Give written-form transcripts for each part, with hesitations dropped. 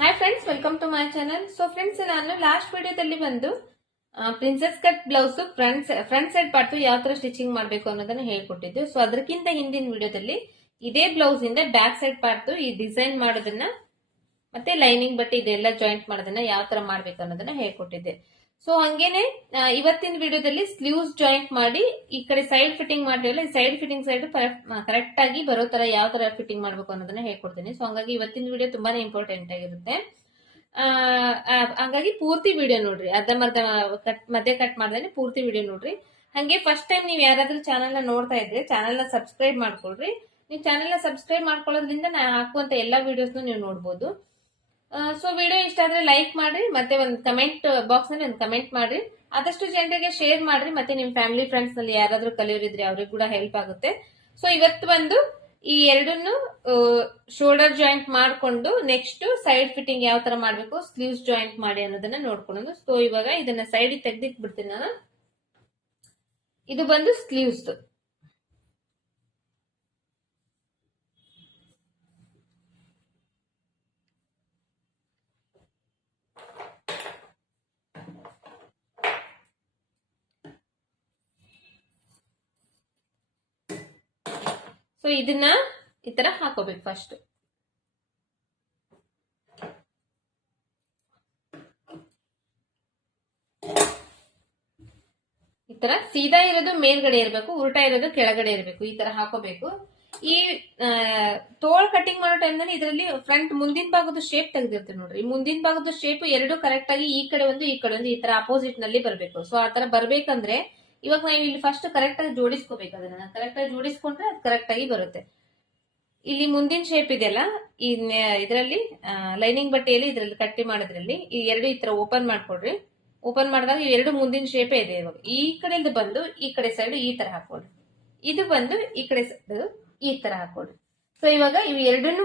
Hi friends, welcome to my channel. So friends, ನಾನು last ವಿಡಿಯೋದಲ್ಲಿ ಬಂದು princess cut blouse front side part ಯಾವ ತರ ಸ್ಟಿಚಿಂಗ್ ಮಾಡಬೇಕು ಅನ್ನೋದನ್ನ ಹೇಳ್ಕೊಟ್ಟಿದ್ದು. ಸೊ ಅದಕ್ಕಿಂತ ಹಿಂದಿನ ವಿಡಿಯೋದಲ್ಲಿ ಇದೇ ಬ್ಲೌಸ್ ಇಂದ ಬ್ಯಾಕ್ ಸೈಡ್ ಪಾರ್ಟ್ ಈ ಡಿಸೈನ್ ಮಾಡೋದನ್ನ ಮತ್ತೆ ಲೈನಿಂಗ್ ಬಟ್ಟೆ ಇದೆಲ್ಲ ಜಾಯಿಂಟ್ ಮಾಡೋದನ್ನ ಯಾವ ತರ ಮಾಡ್ಬೇಕು ಅನ್ನೋದನ್ನ ಹೇಳ್ಕೊಟ್ಟಿದ್ದೆ. ಸೊ ಹಂಗೇನೆ ಇವತ್ತಿನ ವಿಡಿಯೋದಲ್ಲಿ ಸ್ಲೀವ್ಸ್ ಜಾಯಿಂಟ್ ಮಾಡಿ ಈ ಕಡೆ ಸೈಡ್ ಫಿಟ್ಟಿಂಗ್ ಮಾಡಿರಲ್ಲ, ಈ ಸೈಡ್ ಫಿಟ್ಟಿಂಗ್ ಸೈಡ್ ಕರೆಕ್ಟ್ ಆಗಿ ಬರೋ ತರ ಯಾವ ತರ ಫಿಟ್ಟಿಂಗ್ ಮಾಡ್ಬೇಕು ಅನ್ನೋದನ್ನ ಹೇಳ್ಕೊಡ್ತೀನಿ. ಸೊ ಹಂಗಾಗಿ ಇವತ್ತಿನ ವಿಡಿಯೋ ತುಂಬಾನೇ ಇಂಪಾರ್ಟೆಂಟ್ ಆಗಿರುತ್ತೆ. ಹಂಗಾಗಿ ಪೂರ್ತಿ ವಿಡಿಯೋ ನೋಡ್ರಿ, ಅರ್ಧಮರ್ಧ ಮಧ್ಯೆ ಕಟ್ ಮಾಡ್ದೇನೆ ಪೂರ್ತಿ ವಿಡಿಯೋ ನೋಡ್ರಿ. ಹಂಗೆ ಫಸ್ಟ್ ಟೈಮ್ ನೀವು ಯಾರಾದ್ರೂ ಚಾನಲ್ ನ ನೋಡ್ತಾ ಇದ್ರೆ ಚಾನಲ್ ನ ಸಬ್ಸ್ಕ್ರೈಬ್ ಮಾಡ್ಕೊಳ್ರಿ. ನೀವು ಚಾನಲ್ ನ ಸಬ್ಸ್ಕ್ರೈಬ್ ಮಾಡ್ಕೊಳ್ಳೋದ್ರಿಂದ ನಾನು ಹಾಕುವಂತ ಎಲ್ಲಾ ವಿಡಿಯೋಸ್ ನೀವು ನೋಡ್ಬೋದು. ಸೊ ವಿಡಿಯೋ ಇಷ್ಟ ಆದ್ರೆ ಲೈಕ್ ಮಾಡ್ರಿ, ಮತ್ತೆ ಒಂದು ಕಮೆಂಟ್ ಬಾಕ್ಸ್ ನಲ್ಲಿ ಒಂದು ಕಮೆಂಟ್ ಮಾಡ್ರಿ. ಆದಷ್ಟು ಜನರಿಗೆ ಶೇರ್ ಮಾಡ್ರಿ, ಮತ್ತೆ ನಿಮ್ ಫ್ಯಾಮಿಲಿ ಫ್ರೆಂಡ್ಸ್ ನಲ್ಲಿ ಯಾರಾದ್ರೂ ಕಲಿಯೋರಿದ್ರೆ ಅವ್ರಿಗೆ ಕೂಡ ಹೆಲ್ಪ್ ಆಗುತ್ತೆ. ಸೊ ಇವತ್ತು ಬಂದು ಈ ಎರಡನ್ನು ಶೋಲ್ಡರ್ ಜಾಯಿಂಟ್ ಮಾಡ್ಕೊಂಡು ನೆಕ್ಸ್ಟ್ ಸೈಡ್ ಫಿಟ್ಟಿಂಗ್ ಯಾವ ತರ ಮಾಡ್ಬೇಕು, ಸ್ಲೀವ್ಸ್ ಜಾಯಿಂಟ್ ಮಾಡಿ ಅನ್ನೋದನ್ನ ನೋಡ್ಕೊಂಡು. ಸೊ ಇವಾಗ ಇದನ್ನ ಸೈಡ್ ತೆಗ್ದಿಟ್ ಬಿಡ್ತೀನಿ ನಾನು. ಇದು ಬಂದು ಸ್ಲೀವ್ಸ್. ಸೊ ಇದನ್ನ ಈ ತರ ಹಾಕೋಬೇಕು. ಫಸ್ಟ್ ಈ ತರ ಸೀದಾ ಇರೋದು ಮೇಲ್ಗಡೆ ಇರಬೇಕು, ಉಲ್ಟಾ ಇರೋದು ಕೆಳಗಡೆ ಇರಬೇಕು. ಈ ತರ ಹಾಕೋಬೇಕು. ಈ ತೋಳ್ ಕಟಿಂಗ್ ಮಾಡೋ ಟೈಮ್ನಲ್ಲಿ ಇದರಲ್ಲಿ ಫ್ರಂಟ್ ಮುಂದಿನ ಭಾಗದ ಶೇಪ್ ತೆಗೆದಿರ್ತೀವಿ ನೋಡ್ರಿ. ಈ ಮುಂದಿನ ಭಾಗದ ಶೇಪ್ ಎರಡು ಕರೆಕ್ಟ್ ಆಗಿ ಈ ಕಡೆ ಒಂದು ಈ ಕಡೆ ಒಂದು ಈ ತರ ಅಪೋಸಿಟ್ ನಲ್ಲಿ ಬರಬೇಕು. ಸೊ ಆ ತರ ಬರ್ಬೇಕಂದ್ರೆ ಇವಾಗ ನಾವು ಇಲ್ಲಿ ಫಸ್ಟ್ ಕರೆಕ್ಟ್ ಆಗಿ ಜೋಡಿಸ್ಕೋಬೇಕು. ಅದನ್ನ ಕರೆಕ್ಟ್ ಆಗಿ ಜೋಡಿಸ್ಕೊಂಡ್ರೆ ಅದು ಕರೆಕ್ಟ್ ಆಗಿ ಬರುತ್ತೆ. ಇಲ್ಲಿ ಮುಂದಿನ ಶೇಪ್ ಇದೆಯಲ್ಲ, ಇದರಲ್ಲಿ ಲೈನಿಂಗ್ ಬಟ್ಟೆಯಲ್ಲಿ ಇದರಲ್ಲಿ ಕಟ್ಟಿ ಮಾಡೋದ್ರಲ್ಲಿ ಈ ಎರಡು ಈ ತರ ಓಪನ್ ಮಾಡ್ಕೊಡ್ರಿ. ಓಪನ್ ಮಾಡಿದಾಗ ಎರಡು ಮುಂದಿನ ಶೇಪೇ ಇದೆ. ಇವಾಗ ಈ ಕಡೆಯಿಂದ ಬಂದು ಈ ಕಡೆ ಸೈಡ್ ಈ ತರ ಹಾಕೊಡ್ರಿ, ಇದು ಬಂದು ಈ ಕಡೆ ಸೈಡ್ ಈ ತರ ಹಾಕೊಡ್ರಿ. ಸೊ ಇವಾಗ ಇವು ಎರಡನ್ನು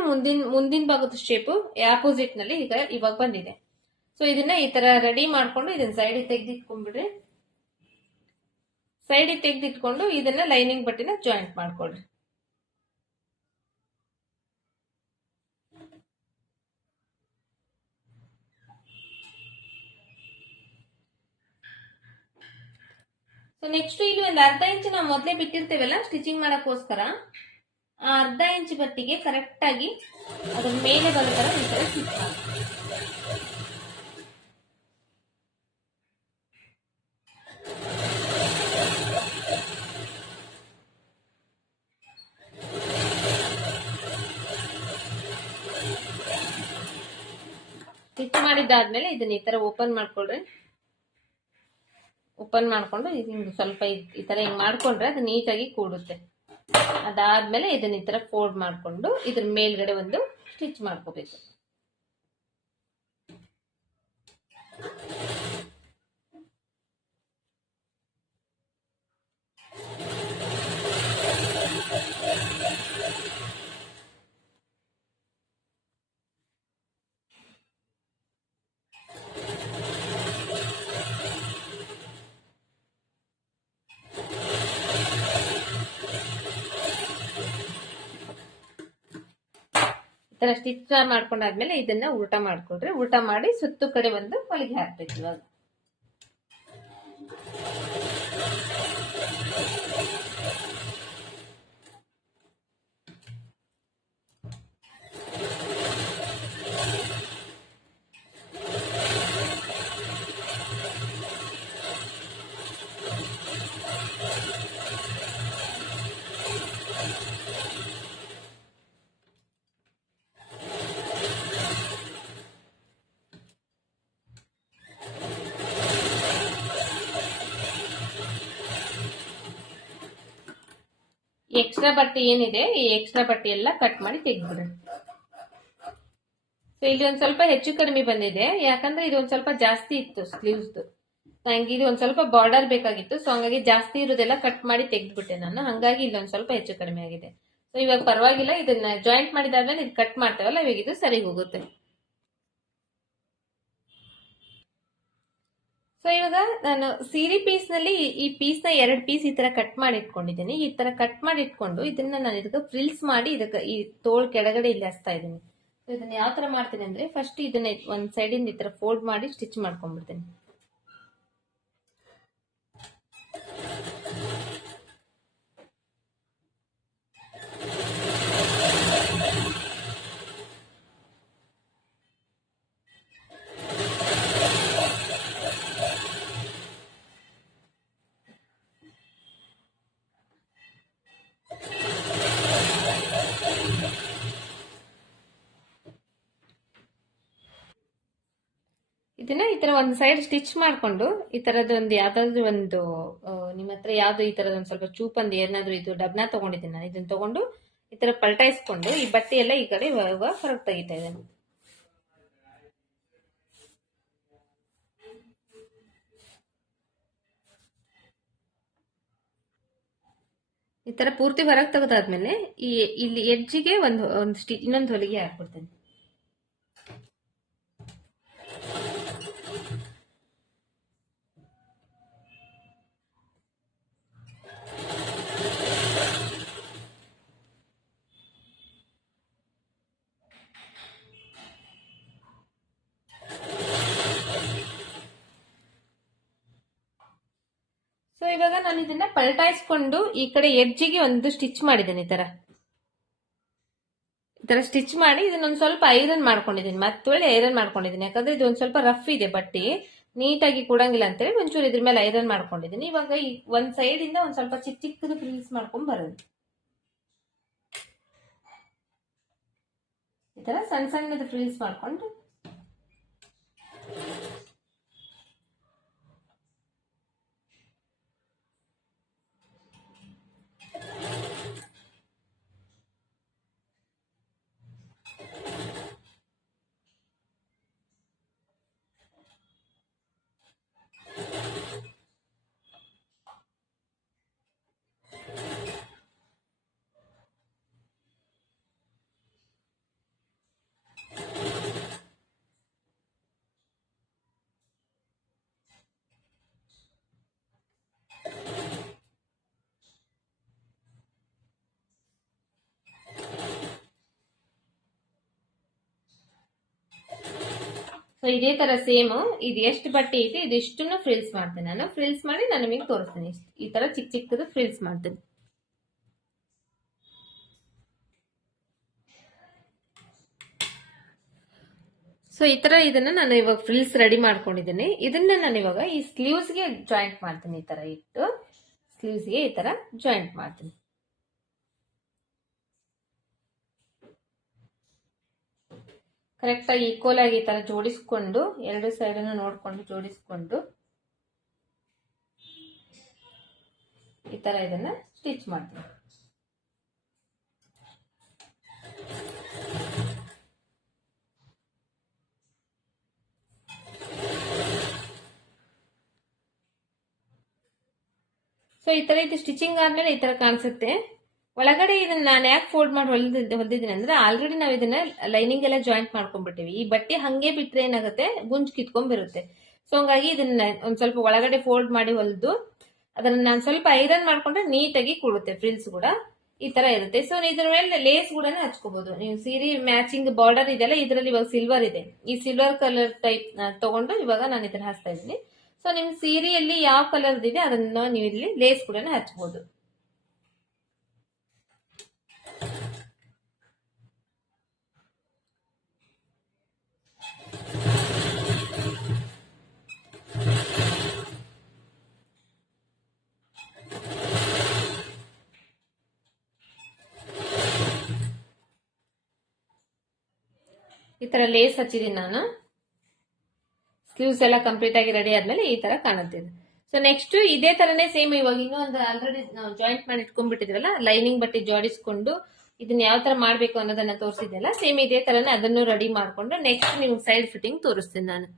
ಮುಂದಿನ ಭಾಗದ ಶೇಪ್ ಆಪೋಸಿಟ್ ನಲ್ಲಿ ಈಗ ಇವಾಗ ಬಂದಿದೆ. ಸೊ ಇದನ್ನ ಈ ತರ ರೆಡಿ ಮಾಡ್ಕೊಂಡು ಇದನ್ನ ಸೈಡ್ ತೆಗೆದಿಟ್ಕೊಂಡ್ಬಿಡ್ರಿ. ಸೈಡ್ ತೆಗೆದಿಟ್ಕೊಂಡು ಇದನ್ನ ಲೈನಿಂಗ್ ಬಟ್ಟೆನ ಜಾಯಿಂಟ್ ಮಾಡ್ಕೊಳ್ರಿ. ಸೊ ನೆಕ್ಸ್ಟ್ ಇಲ್ಲಿ ಒಂದು ಅರ್ಧ ಇಂಚ್ ನಾವು ಮೊದಲೇ ಬಿಟ್ಟಿರ್ತೇವಲ್ಲ ಸ್ಟಿಚಿಂಗ್ ಮಾಡಕ್ಕೋಸ್ಕರ, ಆ ಅರ್ಧ ಇಂಚ್ ಬಟ್ಟಿಗೆ ಕರೆಕ್ಟ್ ಆಗಿ ಅದ್ರ ಮೇಲೆ ಬರೋ ತರ ಈ ತರ ಸ್ಟಿಚ್ ಮಾಡಿ. ಸ್ಟಿಚ್ ಮಾಡಿದ್ದಾದ್ಮೇಲೆ ಇದನ್ನ ಈ ತರ ಓಪನ್ ಮಾಡ್ಕೊಳ್ರಿ. ಓಪನ್ ಮಾಡ್ಕೊಂಡು ಹಿಂಗ್ ಸ್ವಲ್ಪ ಈ ತರ ಹಿಂಗ್ ಮಾಡ್ಕೊಂಡ್ರೆ ಅದು ನೀಟಾಗಿ ಕೂಡುತ್ತೆ. ಅದಾದ್ಮೇಲೆ ಇದನ್ನ ಈ ತರ ಫೋಲ್ಡ್ ಮಾಡ್ಕೊಂಡು ಇದ್ರ ಮೇಲ್ಗಡೆ ಒಂದು ಸ್ಟಿಚ್ ಮಾಡ್ಕೋಬೇಕು. ತರ ಸ್ಟಿಚ್ ಮಾಡ್ಕೊಂಡಾದ್ಮೇಲೆ ಇದನ್ನ ಉಲ್ಟಾ ಮಾಡ್ಕೊಳ್ರಿ. ಉಲ್ಟಾ ಮಾಡಿ ಸುತ್ತು ಕಡೆ ಒಂದು ಹೊಲಿಗೆ ಹಾಕ್ಬೇಕು. ಇವಾಗ ಎಕ್ಸ್ಟ್ರಾ ಬಟ್ಟೆ ಏನಿದೆ ಈ ಎಕ್ಸ್ಟ್ರಾ ಬಟ್ಟೆ ಎಲ್ಲ ಕಟ್ ಮಾಡಿ ತೆಗೆದ್ಬಿಡ್ರಿ. ಸೊ ಇಲ್ಲಿ ಒಂದ್ ಸ್ವಲ್ಪ ಹೆಚ್ಚು ಕಡಿಮೆ ಬಂದಿದೆ, ಯಾಕಂದ್ರೆ ಇದು ಒಂದ್ ಸ್ವಲ್ಪ ಜಾಸ್ತಿ ಇತ್ತು ಸ್ಲೀವ್ಸ್. ನಂಗೆ ಇದು ಒಂದ್ ಸ್ವಲ್ಪ ಬಾರ್ಡರ್ ಬೇಕಾಗಿತ್ತು. ಸೊ ಹಂಗಾಗಿ ಜಾಸ್ತಿ ಇರೋದೆಲ್ಲ ಕಟ್ ಮಾಡಿ ತೆಗೆದ್ಬಿಟ್ಟೆ ನಾನು. ಹಂಗಾಗಿ ಇಲ್ಲಿ ಒಂದ್ ಸ್ವಲ್ಪ ಹೆಚ್ಚು ಕಡಿಮೆ ಆಗಿದೆ. ಸೊ ಇವಾಗ ಪರವಾಗಿಲ್ಲ, ಇದನ್ನ ಜಾಯಿಂಟ್ ಮಾಡಿದಾದ್ಮೇಲೆ ಇದು ಕಟ್ ಮಾಡ್ತೇವಲ್ಲ, ಇವಾಗ ಇದು ಸರಿ ಹೋಗುತ್ತೆ. ಸೊ ಇವಾಗ ನಾನು ಸೀರೆ ಪೀಸ್ ನಲ್ಲಿ ಈ ಪೀಸ್ ನ 2 ಪೀಸ್ ಈ ತರ ಕಟ್ ಮಾಡಿ ಇಟ್ಕೊಂಡಿದ್ದೀನಿ. ಈ ತರ ಕಟ್ ಮಾಡಿ ಇಟ್ಕೊಂಡು ಇದನ್ನ ನಾನು ಇದಕ್ಕೆ ಫ್ರಿಲ್ಸ್ ಮಾಡಿ ಇದಕ್ಕೆ ಈ ತೋಳ್ ಕೆಳಗಡೆ ಇಲ್ಲಿ ಹಚ್ತಾ ಇದ್ದೀನಿ. ಇದನ್ನ ಯಾವ ತರ ಮಾಡ್ತೀನಿ ಅಂದ್ರೆ ಫಸ್ಟ್ ಇದನ್ನ ಒಂದ್ ಸೈಡ್ ಇಂದ ಈ ತರ ಫೋಲ್ಡ್ ಮಾಡಿ ಸ್ಟಿಚ್ ಮಾಡ್ಕೊಂಡ್ಬಿಡ್ತೀನಿ. ಇದನ್ನ ಈ ತರ ಒಂದ್ ಸೈಡ್ ಸ್ಟಿಚ್ ಮಾಡ್ಕೊಂಡು ಈ ತರದ್ ಒಂದು ಯಾವ್ದಾದ್ರು ಒಂದು ನಿಮ್ಮ ಹತ್ರ ಯಾವ್ದು ಈ ತರದ ಒಂದ್ ಸ್ವಲ್ಪ ಚೂಪಂದ್ ಏನಾದ್ರು ಇದು ಡಬ್ನ ತಗೊಂಡಿದ್ದೀನಿ ನಾನು. ಇದನ್ನ ತಗೊಂಡು ಈ ತರ ಪಲ್ಟಾಯಿಸ್ಕೊಂಡು ಈ ಬಟ್ಟೆ ಎಲ್ಲ ಈ ಕಡೆ ಹೊರಗೆ ತೆಗಿತಾ ಇದ್ದೇನೆ. ಈ ತರ ಪೂರ್ತಿ ಹೊರಗೆ ತೆಗೆದಾದ್ಮೇಲೆ ಇಲ್ಲಿ ಎಡ್ಜಿಗೆ ಇನ್ನೊಂದು ಹೊಲಿಗೆ ಹಾಕ್ಬಿಡ್ತೇನೆ. ಸೊ ಇವಾಗ ನಾನು ಇದನ್ನ ಪಲ್ಟಾಯಿಸ್ಕೊಂಡು ಈ ಕಡೆ ಎಡ್ಜಿಗೆ ಒಂದು ಸ್ಟಿಚ್ ಮಾಡಿದ್ದೇನೆ. ಈ ತರ ಸ್ಟಿಚ್ ಮಾಡಿ ಇದನ್ನೊಂದು ಸ್ವಲ್ಪ ಐರನ್ ಮಾಡ್ಕೊಂಡಿದ್ದೀನಿ, ಮತ್ತೆ ಐರನ್ ಮಾಡ್ಕೊಂಡಿದ್ದೀನಿ. ಯಾಕಂದ್ರೆ ಇದು ಒಂದ್ ಸ್ವಲ್ಪ ರಫ್ ಇದೆ ಬಟ್ಟೆ, ನೀಟಾಗಿ ಕೂಡಂಗಿಲ್ಲ ಅಂತೇಳಿ ಒಂಚೂರು ಇದ್ರ ಮೇಲೆ ಐರನ್ ಮಾಡ್ಕೊಂಡಿದ್ದೀನಿ. ಇವಾಗ ಈ ಒಂದ್ ಸೈಡ್ ಇಂದ ಒಂದ್ ಸ್ವಲ್ಪ ಚಿಕ್ಕ ಚಿಕ್ಕದು ಫ್ರಿಲ್ಸ್ ಮಾಡ್ಕೊಂಡ್ ಬರೋದು. ಈ ತರ ಸಣ್ಣ ಸಣ್ಣದ ಫ್ರಿಲ್ಸ್ ಮಾಡ್ಕೊಂಡು ಸೊ ಇದೇ ತರ ಸೇಮ್ ಇದು ಎಷ್ಟು ಬಟ್ಟೆ ಐತಿ ಇದಿಷ್ಟನ್ನು ಫ್ರಿಲ್ಸ್ ಮಾಡ್ತೇನೆ ನಾನು. ಫ್ರಿಲ್ಸ್ ಮಾಡಿ ನಾನು ನಿಮಗೆ ತೋರಿಸ್ತೀನಿ. ಈ ತರ ಚಿಕ್ಕ ಚಿಕ್ಕದು ಫ್ರಿಲ್ಸ್ ಮಾಡ್ತೇನೆ. ಸೊ ಈ ತರ ಇದನ್ನ ನಾನು ಇವಾಗ ಫ್ರಿಲ್ಸ್ ರೆಡಿ ಮಾಡ್ಕೊಂಡಿದ್ದೀನಿ. ಇದನ್ನ ನಾನು ಇವಾಗ ಈ ಸ್ಲೀವ್ಸ್ಗೆ ಜಾಯಿಂಟ್ ಮಾಡ್ತೀನಿ. ಈ ತರ ಇಟ್ಟು ಸ್ಲೀವ್ಸ್ಗೆ ಈ ತರ ಜಾಯಿಂಟ್ ಮಾಡ್ತೀನಿ. ಕರೆಕ್ಟ್ ಆಗಿ ಈಕ್ವಲ್ ಆಗಿ ಈ ತರ ಜೋಡಿಸ್ಕೊಂಡು ಎರಡು ಸೈಡ್ ಅನ್ನು ನೋಡ್ಕೊಂಡು ಜೋಡಿಸ್ಕೊಂಡು ಈ ತರ ಇದನ್ನ ಸ್ಟಿಚ್ ಮಾಡ್ತೀನಿ. ಸೊ ಈ ತರ ಇದು ಸ್ಟಿಚಿಂಗ್ ಆದ್ಮೇಲೆ ಈ ತರ ಕಾಣಿಸುತ್ತೆ. ಒಳಗಡೆ ಇದನ್ನ ನಾನು ಯಾಕೆ ಫೋಲ್ಡ್ ಮಾಡಿ ಹೊಲಿದ್ದೀನಿ ಅಂದ್ರೆ ಆಲ್ರೆಡಿ ನಾವು ಇದನ್ನ ಲೈನಿಂಗ್ ಎಲ್ಲ ಜಾಯಿಂಟ್ ಮಾಡ್ಕೊಂಡ್ಬಿಟ್ಟಿವಿ. ಈ ಬಟ್ಟೆ ಹಂಗೆ ಬಿಟ್ರೆ ಏನಾಗುತ್ತೆ ಗುಂಜ್ ಕಿತ್ಕೊಂಡ್ಬಿರುತ್ತೆ. ಸೊ ಹಂಗಾಗಿ ಇದನ್ನ ಒಂದ್ ಸ್ವಲ್ಪ ಒಳಗಡೆ ಫೋಲ್ಡ್ ಮಾಡಿ ಹೊಲಿದು ಅದನ್ನ ನಾನು ಸ್ವಲ್ಪ ಐರನ್ ಮಾಡ್ಕೊಂಡ್ರೆ ನೀಟಾಗಿ ಕೂಡುತ್ತೆ. ಫ್ರಿಲ್ಸ್ ಕೂಡ ಈ ತರ ಇರುತ್ತೆ. ಸೊ ಇದ್ರ ಮೇಲೆ ಲೇಸ್ ಕೂಡ ಹಚ್ಕೋಬಹುದು ನೀವು. ಸೀರೆ ಮ್ಯಾಚಿಂಗ್ ಬಾರ್ಡರ್ ಇದೆಲ್ಲ ಇದರಲ್ಲಿ ಇವಾಗ ಸಿಲ್ವರ್ ಇದೆ. ಈ ಸಿಲ್ವರ್ ಕಲರ್ ಟೈಪ್ ತಗೊಂಡು ಇವಾಗ ನಾನು ಇದನ್ನ ಹಚ್ತಾ ಇದ್ದೀನಿ. ಸೊ ನಿಮ್ ಸೀರೆಯಲ್ಲಿ ಯಾವ ಕಲರ್ ಇದೆ ಅದನ್ನ ನೀವು ಇಲ್ಲಿ ಲೇಸ್ ಕೂಡ ಹಚ್ಬಹುದು. ಈ ತರ ಲೇಸ್ ಹಚ್ಚಿದೀನಿ ನಾನು. ಸ್ಲೀವ್ಸ್ ಎಲ್ಲ ಕಂಪ್ಲೀಟ್ ಆಗಿ ರೆಡಿ ಆದ್ಮೇಲೆ ಈ ತರ ಕಾಣುತ್ತೆ. ಸೊ ನೆಕ್ಸ್ಟ್ ಇದೇ ತರನೇ ಸೇಮ್ ಇವಾಗ ಇನ್ನೊಂದು ಆಲ್ರೆಡಿ ನಾವು ಜಾಯಿಂಟ್ ಮಾಡಿ ಇಟ್ಕೊಂಡ್ಬಿಟ್ಟಿದ್ರಲ್ಲ ಲೈನಿಂಗ್ ಬಟ್ಟೆ ಜೋಡಿಸ್ಕೊಂಡು ಇದನ್ನ ಯಾವ ತರ ಮಾಡ್ಬೇಕು ಅನ್ನೋದನ್ನ ತೋರಿಸಿದ್ನಲ್ಲ ಸೇಮ್ ಇದೇ ತರನೇ ಅದನ್ನು ರೆಡಿ ಮಾಡ್ಕೊಂಡು ನೆಕ್ಸ್ಟ್ ನೀವು ಸೈಡ್ ಫಿಟ್ಟಿಂಗ್ ತೋರಿಸ್ತೀನಿ ನಾನು.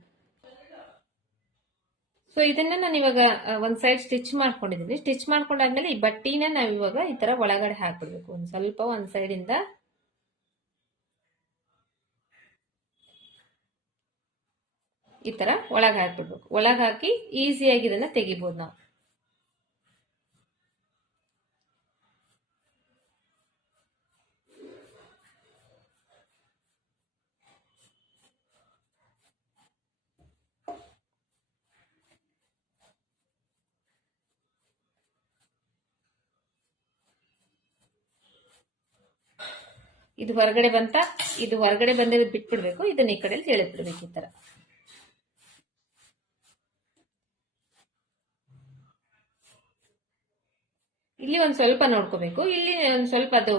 ಸೊ ಇದನ್ನ ನಾನು ಇವಾಗ ಒಂದ್ ಸೈಡ್ ಸ್ಟಿಚ್ ಮಾಡ್ಕೊಂಡಿದ್ದೀನಿ. ಸ್ಟಿಚ್ ಮಾಡ್ಕೊಂಡಾದ್ಮೇಲೆ ಈ ಬಟ್ಟಿನ ನಾವ್ ಇವಾಗ ಈ ತರ ಒಳಗಡೆ ಹಾಕ್ಬಿಡ್ಬೇಕು. ಒಂದ್ ಸ್ವಲ್ಪ ಒಂದ್ ಸೈಡ್ ಇಂದ ಈ ತರ ಒಳಗೆ ಹಾಕ್ಬಿಡ್ಬೇಕು. ಒಳಗೆ ಹಾಕಿ ಈಸಿಯಾಗಿ ಇದನ್ನ ತೆಗಿಬಹುದು ನಾವು. ಇದು ಹೊರಗಡೆ ಬಂತ, ಇದು ಹೊರಗಡೆ ಬಂದಿರೋದು ಬಿಟ್ಬಿಡ್ಬೇಕು, ಇದನ್ನ ಈ ಕಡೆ ಎಳೆದ್ಬಿಡ್ಬೇಕು ಈ ತರ. ಇಲ್ಲಿ ಒಂದ್ ಸ್ವಲ್ಪ ನೋಡ್ಕೋಬೇಕು, ಇಲ್ಲಿ ಒಂದ್ ಸ್ವಲ್ಪ ಅದು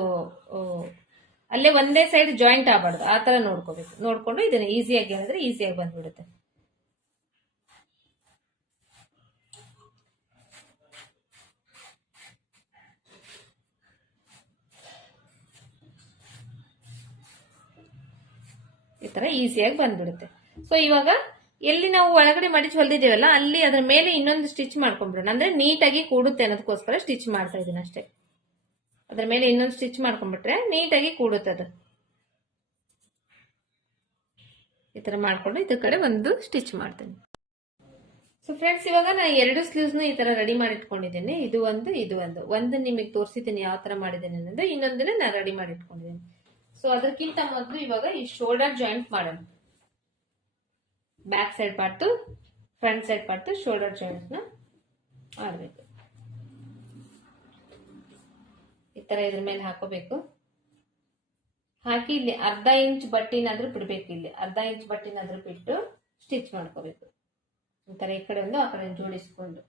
ಅಲ್ಲೇ ಒಂದೇ ಸೈಡ್ ಜಾಯಿಂಟ್ ಆಗಬಾರ್ದು, ಆ ತರ ನೋಡ್ಕೋಬೇಕು. ನೋಡ್ಕೊಂಡು ಇದನ್ನ ಈಸಿಯಾಗಿ ಹೇಳಿದ್ರೆ ಈಸಿಯಾಗಿ ಬಂದ್ಬಿಡುತ್ತೆ. ಈ ತರ ಈಸಿಯಾಗಿ ಬಂದ್ಬಿಡುತ್ತೆ. ಸೊ ಇವಾಗ ಎಲ್ಲಿ ನಾವು ಒಳಗಡೆ ಮಡಿಚಿ ಹೊಲ್ದಿದ್ದೀವಲ್ಲ ಅಲ್ಲಿ ಅದ್ರ ಮೇಲೆ ಇನ್ನೊಂದು ಸ್ಟಿಚ್ ಮಾಡ್ಕೊಂಡ್ಬಿಡೋಣ. ಅಂದ್ರೆ ನೀಟಾಗಿ ಕೂಡುತ್ತೆ ಅನ್ನೋದಕ್ಕೋಸ್ಕರ ಸ್ಟಿಚ್ ಮಾಡ್ತಾ ಇದೀನಿ ಅಷ್ಟೇ. ಅದ್ರ ಮೇಲೆ ಇನ್ನೊಂದು ಸ್ಟಿಚ್ ಮಾಡ್ಕೊಂಡ್ಬಿಟ್ರೆ ನೀಟಾಗಿ ಕೂಡುತ್ತೆ ಅದು. ಈ ತರ ಮಾಡ್ಕೊಂಡು ಇದ್ರ ಕಡೆ ಒಂದು ಸ್ಟಿಚ್ ಮಾಡ್ತೇನೆ. ಸೊ ಫ್ರೆಂಡ್ಸ್, ಇವಾಗ ನಾನು 2 ಸ್ಲೀವ್ಸ್ ಈ ತರ ರೆಡಿ ಮಾಡಿ ಇಟ್ಕೊಂಡಿದ್ದೇನೆ. ಇದು ಒಂದು ನಿಮಗೆ ತೋರಿಸಿದ್ದೀನಿ ಯಾವ ತರ ಮಾಡಿದ್ದೇನೆ ಅನ್ನೋದು. ಇನ್ನೊಂದನ್ನ ನಾನು ರೆಡಿ ಮಾಡಿ ಇಟ್ಕೊಂಡಿದ್ದೇನೆ. ಸೊ ಅದಕ್ಕಿಂತ ಮೊದಲು ಇವಾಗ ಈ ಶೋಲ್ಡರ್ ಜಾಯಿಂಟ್ ಮಾಡೋಣ. Back side part, front side part shoulder joint ನ ಮಾಡಬೇಕು. ಈ ತರ ಇದ್ರ ಮೇಲೆ ಹಾಕೋಬೇಕು. ಹಾಕಿ ಇಲ್ಲಿ ಅರ್ಧ ಇಂಚ್ ಬಟ್ಟಿನಾದ್ರೂ ಬಿಡ್ಬೇಕು. ಇಲ್ಲಿ ಅರ್ಧ ಇಂಚ್ ಬಟ್ಟಿನಾದ್ರೂ ಬಿಟ್ಟು ಸ್ಟಿಚ್ ಮಾಡ್ಕೋಬೇಕು. ಈ ತರ ಈ ಕಡೆ ಒಂದು ಆ ಕಡೆ ಜೋಡಿಸ್ಕೊಂಡು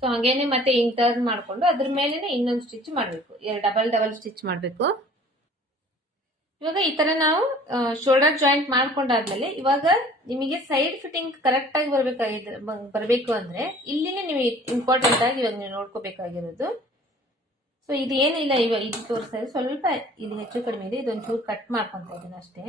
ಸೊ ಹಂಗೇನೆ ಮತ್ತೆ ಹಿಂಗ್ ಟರ್ನ್ ಮಾಡ್ಕೊಂಡು ಅದ್ರ ಮೇಲೆನೆ ಇನ್ನೊಂದು ಸ್ಟಿಚ್ ಮಾಡ್ಬೇಕು. ಡಬಲ್ ಸ್ಟಿಚ್ ಮಾಡ್ಬೇಕು. ಇವಾಗ ಈ ತರ ನಾವು ಶೋಲ್ಡರ್ ಜಾಯಿಂಟ್ ಮಾಡ್ಕೊಂಡಾದ್ಮೇಲೆ ಇವಾಗ ನಿಮಗೆ ಸೈಡ್ ಫಿಟ್ಟಿಂಗ್ ಕರೆಕ್ಟ್ ಆಗಿ ಬರ್ಬೇಕು ಅಂದ್ರೆ ಇಲ್ಲಿನೇ ನೀವು ಇಂಪಾರ್ಟೆಂಟ್ ಆಗಿ ಇವಾಗ ನೀವು ನೋಡ್ಕೋಬೇಕಾಗಿರೋದು. ಸೊ ಇದೇನಿಲ್ಲ, ಇವಾಗ ಇದು ತೋರಿಸ್ತಾ ಇದೆ, ಸ್ವಲ್ಪ ಇಲ್ಲಿ ಹೆಚ್ಚು ಕಡಿಮೆ ಇದೆ, ಇದೊಂಚೂರು ಕಟ್ ಮಾಡ್ಕೊಂತ ಇದೀನಿ ಅಷ್ಟೇ.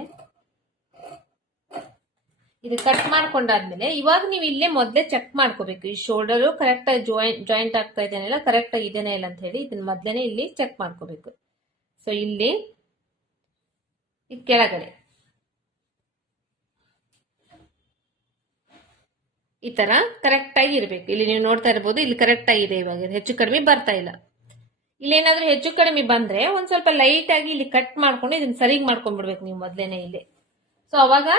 ಇದು ಕಟ್ ಮಾಡ್ಕೊಂಡಾದ್ಮೇಲೆ ಇವಾಗ ನೀವು ಇಲ್ಲೇ ಮೊದಲೇ ಚೆಕ್ ಮಾಡ್ಕೋಬೇಕು, ಈ ಶೋಲ್ಡರ್ ಕರೆಕ್ಟ್ ಆಗಿ ಜಾಯಿಂಟ್ ಆಗ್ತಾ ಇದೇನಿಲ್ಲ, ಕರೆಕ್ಟ್ ಆಗಿ ಇದೇನೇ ಇಲ್ಲ ಅಂತ ಹೇಳಿ ಇದನ್ನ ಮೊದಲೇನೆ ಇಲ್ಲಿ ಚೆಕ್ ಮಾಡ್ಕೋಬೇಕು. ಸೊ ಇಲ್ಲಿ ಈ ಕೆಳಗಡೆ ಈ ತರ ಕರೆಕ್ಟ್ ಆಗಿ ಇರ್ಬೇಕು. ಇಲ್ಲಿ ನೀವು ನೋಡ್ತಾ ಇರ್ಬೋದು, ಇಲ್ಲಿ ಕರೆಕ್ಟ್ ಆಗಿದೆ. ಇವಾಗ ಹೆಚ್ಚು ಕಡಿಮೆ ಬರ್ತಾ ಇಲ್ಲ. ಇಲ್ಲೇನಾದ್ರೂ ಹೆಚ್ಚು ಕಡಿಮೆ ಬಂದ್ರೆ ಒಂದ್ ಸ್ವಲ್ಪ ಲೈಟ್ ಆಗಿ ಇಲ್ಲಿ ಕಟ್ ಮಾಡ್ಕೊಂಡು ಇದನ್ನ ಸರಿಗ್ ಮಾಡ್ಕೊಂಡ್ಬಿಡ್ಬೇಕು ನೀವು ಮೊದ್ಲೇನೆ ಇಲ್ಲಿ. ಸೊ ಅವಾಗ